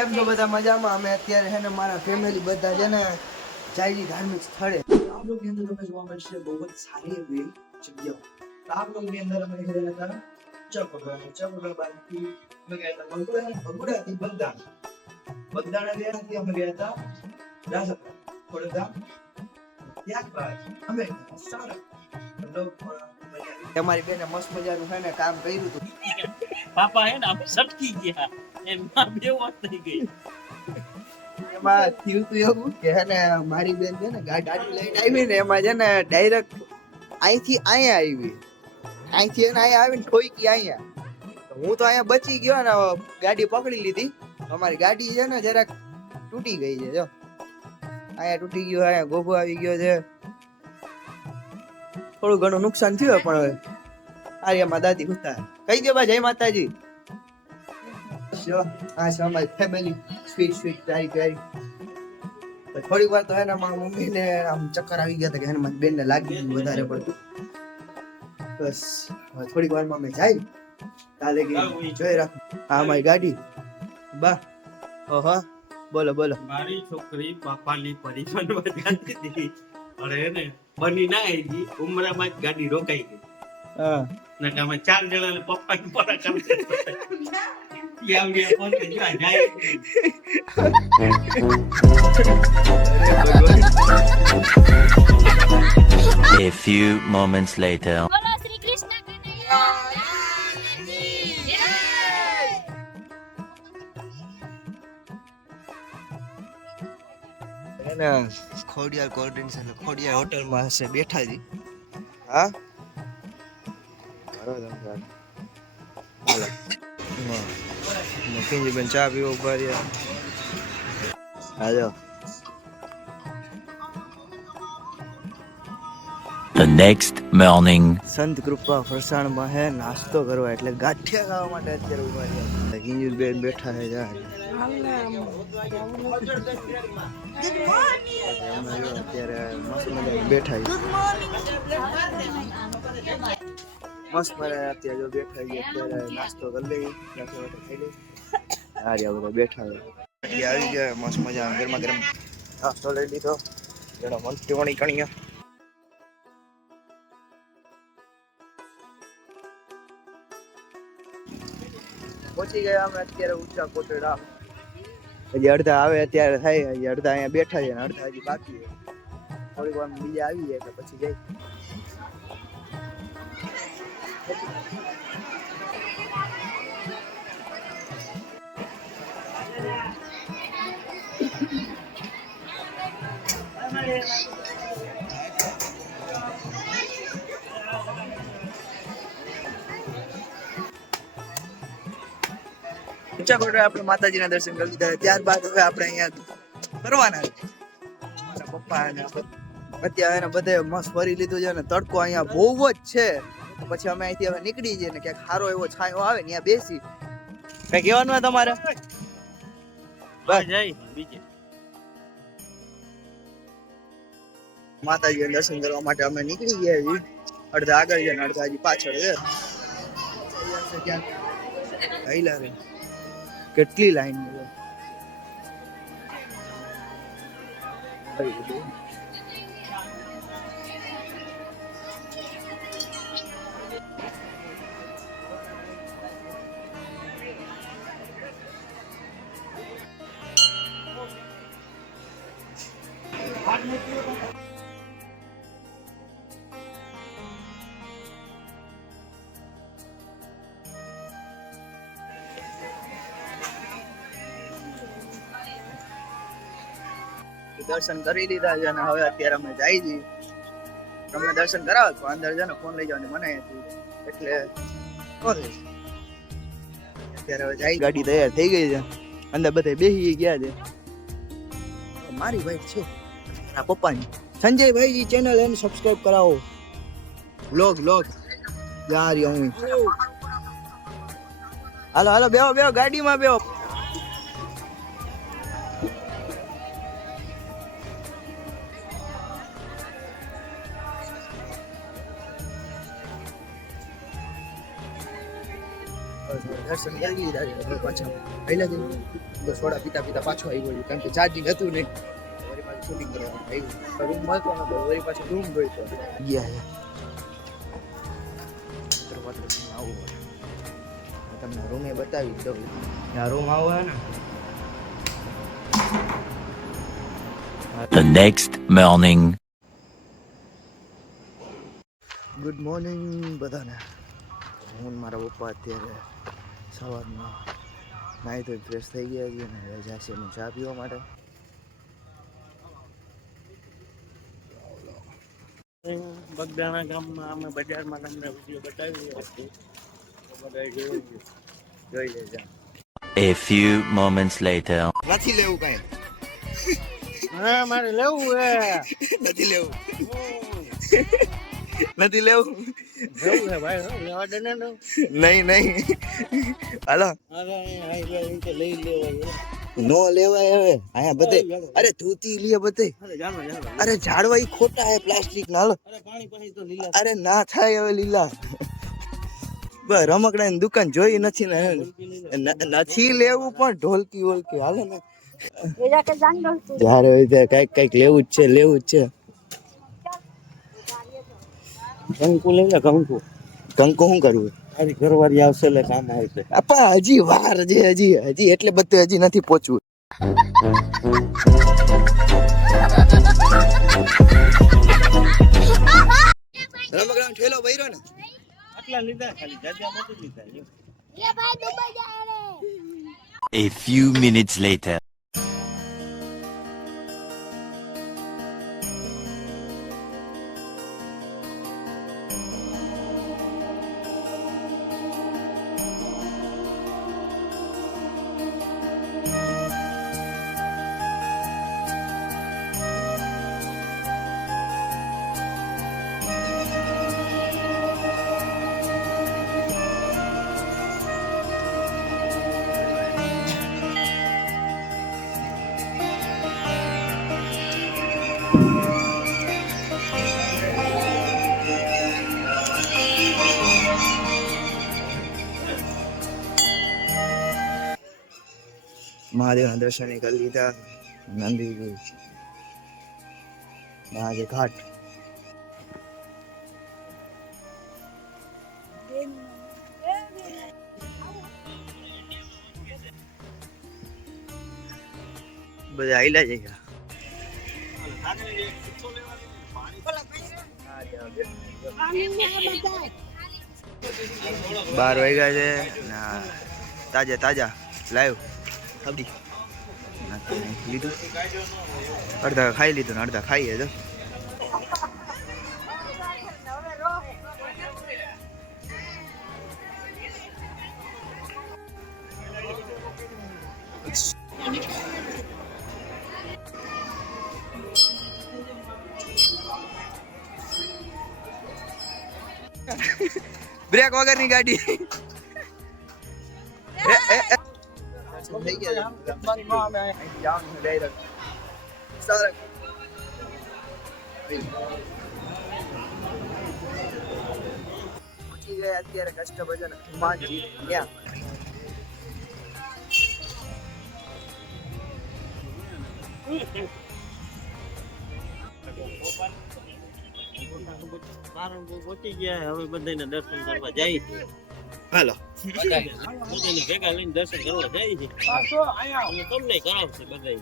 કેમ છો બધા મજામાં? અમે અત્યારે છે ને મારા ફેમિલી બધા છે ને ચાઈની ધાર્મિક સ્થળે આ બ્લોગની અંદર તમે જોવા મળશે બહુ જ સારી એવી જગ્યાઓ. આ બ્લોગની અંદર અમે ગયા હતા ચકડોળ બાજુથી અમે ગયા હતા બગુડાથી બગદાણા ગયા ત્યાંથી અમે ગયા હતા રાજપુર ખોડલધામ. ત્યારબાદ અમે સારા તમારી બેને મસ્ત મજાનું છે ને કામ કર્યું હતું. પાપા હે ને અમે સટકી ગયા એમાં બે વાત થઈ ગઈ. એમાં થયું તું એવું કે હે ને મારી બેન છે ને ગાડી લઈને આવી ને એમાં છે ને ડાયરેક્ટ અહીંથી અહીંયા આવી, અહીંથી એને અહીંયા આવીને ઠોકી અહીંયા. હું તો અહીંયા બચી ગયો ને ગાડી પકડી લીધી. અમારી ગાડી છે ને જરાક તૂટી ગઈ છે. જો અહીંયા તૂટી ગયું, અહીંયા ગોભો આવી ગયો છે. થોડું ઘણું નુકસાન થયું પણ હવે આર્યમાં દાદી હુતા કહી દો જય માતાજી. આ છે અમારી ફેમિલી સ્વીટ તારી થોડીક વાર તો એને મારા મમ્મી ને આમ ચક્કર આવી ગયા હતા કે એને મારી બેન ને લાગી વધારે પડતું. બસ થોડીક વાર માં અમે જાય તાલે કે જોઈ રાખ. હા અમારી ગાડી બા. ઓહો બોલો બોલો. મારી છોકરી પાપાની પરિમાણ વધારતી હતી અરે ને બની ના આવી ઉમરામાં જ ગાડી રોકાઈ ગઈ. હા ને અમે 4 જણાને પપ્પાની પરા A few moments later. બોલો શ્રી કૃષ્ણ કનૈયા એના ખોડિયાર કોલ્ડ ડ્રિંક્સ એટલે ખોડિયાર હોટલમાં હશે બેઠા જી. હા બરોબર હાલો મકીજી બેન ચા પીવો ઉભા રહ્યા. હાલો The next morning. સંત કૃપા ફરસાણમાં હે નાસ્તો કરવા એટલે ગાંઠિયા ખાવા માટે અત્યારે ઉભા રહ્યા. કિંજુ બેન બેઠા છે જા અત્યારે મસ્ત મજા બેઠા છે. મસ્ત મજા અત્યારે જો બેઠા છે અત્યારે નાસ્તો કરી લઈ ખાઈ લઈ. હાર્યા બધા બેઠા છે આવી ગયા મસ્ત મજા ગરમા ગરમ નાસ્તો લઈ લીધો. જેનો મનથી વણી કણિયા પહોંચી ગયા અમે અત્યારે ઊંચા કોટડા. હજી અડધા આવે અત્યારે થાય, હજી અડધા અહીંયા બેઠા છે ને અડધા હજી બાકી છે. થોડીક વાર બીજા આવી જાય એટલે પછી જાય. ઊંચા કોટડા આપણે માતાજીના દર્શન કરી લીધા. ત્યારબાદ હવે આપણે અહીંયા ફરવાના છે. મારા પપ્પા અને અત્યારે એને બધે મસ્ત ફરી લીધું છે ને તડકો અહીંયા બહુ જ છે. પછી અમે અહીંથી હવે નીકળી જઈએ ને ક્યાંક સારો એવો છાંયો આવે ને ત્યાં બેસી. કઈ કહેવાનું હોય તમારે? બસ માતાજીના દર્શન કરવા માટે અમે નીકળી ગયા છીએ. અડધા આગળ છે ને અડધા હજી પાછળ છે. કેટલી લાઈન દર્શન કરી લીધા છે અને હવે અત્યારે અમે જાય છીએ. તમને દર્શન કરાવો તો અંદર છે ને ફોન લઈ જવાની મને એટલે અત્યારે હવે જાય. ગાડી તૈયાર થઈ ગઈ છે, અંદર બધા બેસી ગયા છે. મારી વાઈફ છે મારા પપ્પાની સંજયભાઈજી ચેનલ એને સબસ્ક્રાઇબ કરાવો. વ્લોગ યાર હું હાલો હાલો બેહો ગાડીમાં બેહો. દર્શન કરી લીધા છે હવે પાછા પહેલા જ તો સોડા પીતા પીતા પાછો આવી ગયો કારણ કે ચાર્જિંગ હતું નહીં વળી પાછું શૂટિંગ કરવાનું આવ્યું રૂમ મળતો નતો વળી પાછું રૂમ ગયો ગયા આવું તમને રૂમે બતાવી દઉં આ રૂમ આવો હે ને The next morning. Good morning બધાને હું મારા પપ્પા અત્યારે સવારમાં નાહી તો ફ્રેશ થઈ ગયા છે અને રજા છે હું ચા પીવા માટે બગદાણા ગામમાં અમે બજારમાં તમને વિડીયો બતાવી હતી બધા જોઈ લેજો. A few moments later. નથી લેવું કાંઈ હા મારે લેવું હે નથી લેવું નથી લેવું લેવું હે ભાઈ લેવા દે ને નહીં નહીં હાલો અરે અહીં લઈ લેવા નો લેવાય હવે અહીંયા બધે અરે ધોતી લે બધે અરે જાનો જાનો અરે ઝાડવા ઈ ખોટા હે પ્લાસ્ટિક ના હાલો અરે પાણી પાણી તો લીલા અરે ના થાય હવે લીલા બસ રમકડાની દુકાન જોઈ નથી ને નથી લેવું પણ ઢોલકી વોલકી હાલે ને જ્યારે હોય ત્યારે કઈક લેવું જ છે કંકુ લઈ લે કંકુ કંકુ શું કરવું તારી ઘરવાળી આવશે એટલે કામ આવશે આપા હજી વાર છે હજી એટલે બધે હજી નથી પહોંચવું રમકડાનો ઠેલો ભર્યો ને આટલા લીધા ખાલી જાજા નથી લીધા એ ભાઈ દુબઈ જાય રે A few minutes later. મહાદેવના દર્શન કરી લીધા મંદિર મહાદેવ ઘાટ બધા આયલા જ ગયા 12 વાગ્યા છે ના તાજા લાઈવ આપડી લીધું અડધા ખાઈ લીધું ને અડધા ખાઈએ તો બ્રેક વગરની ગાડી થઈ ગયા અત્યારે કષ્ટભજન હનુમાનજી ત્યાં પહોંચી ગયા હવે બધાને દર્શન કરવા જાય છે હાલો બધાને ભેગા લઈને દર્શન કરવા જાય છે અને તમને કરાવશે બધા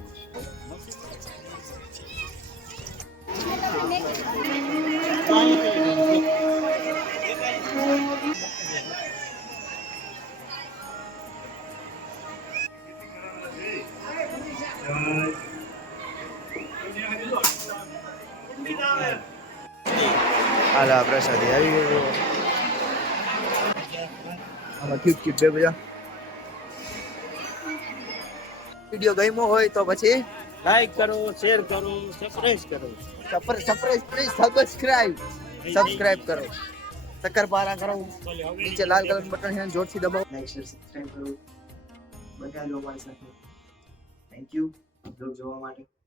હાલા પ્રસાદી આવી ગયો આમાં ક્યુટ બે બધા વિડિયો ગમ્યો હોય તો પછી લાઈક કરો શેર કરો સબસ્ક્રાઇબ કરો શક્કરપારા કરો નીચે લાલ કલર બટન છે જોરથી દબાવો લાઈક શેર સબસ્ક્રાઇબ કરો બધા લોકો મારી સાથે થેન્ક યુ બ્લોગ જોવા માટે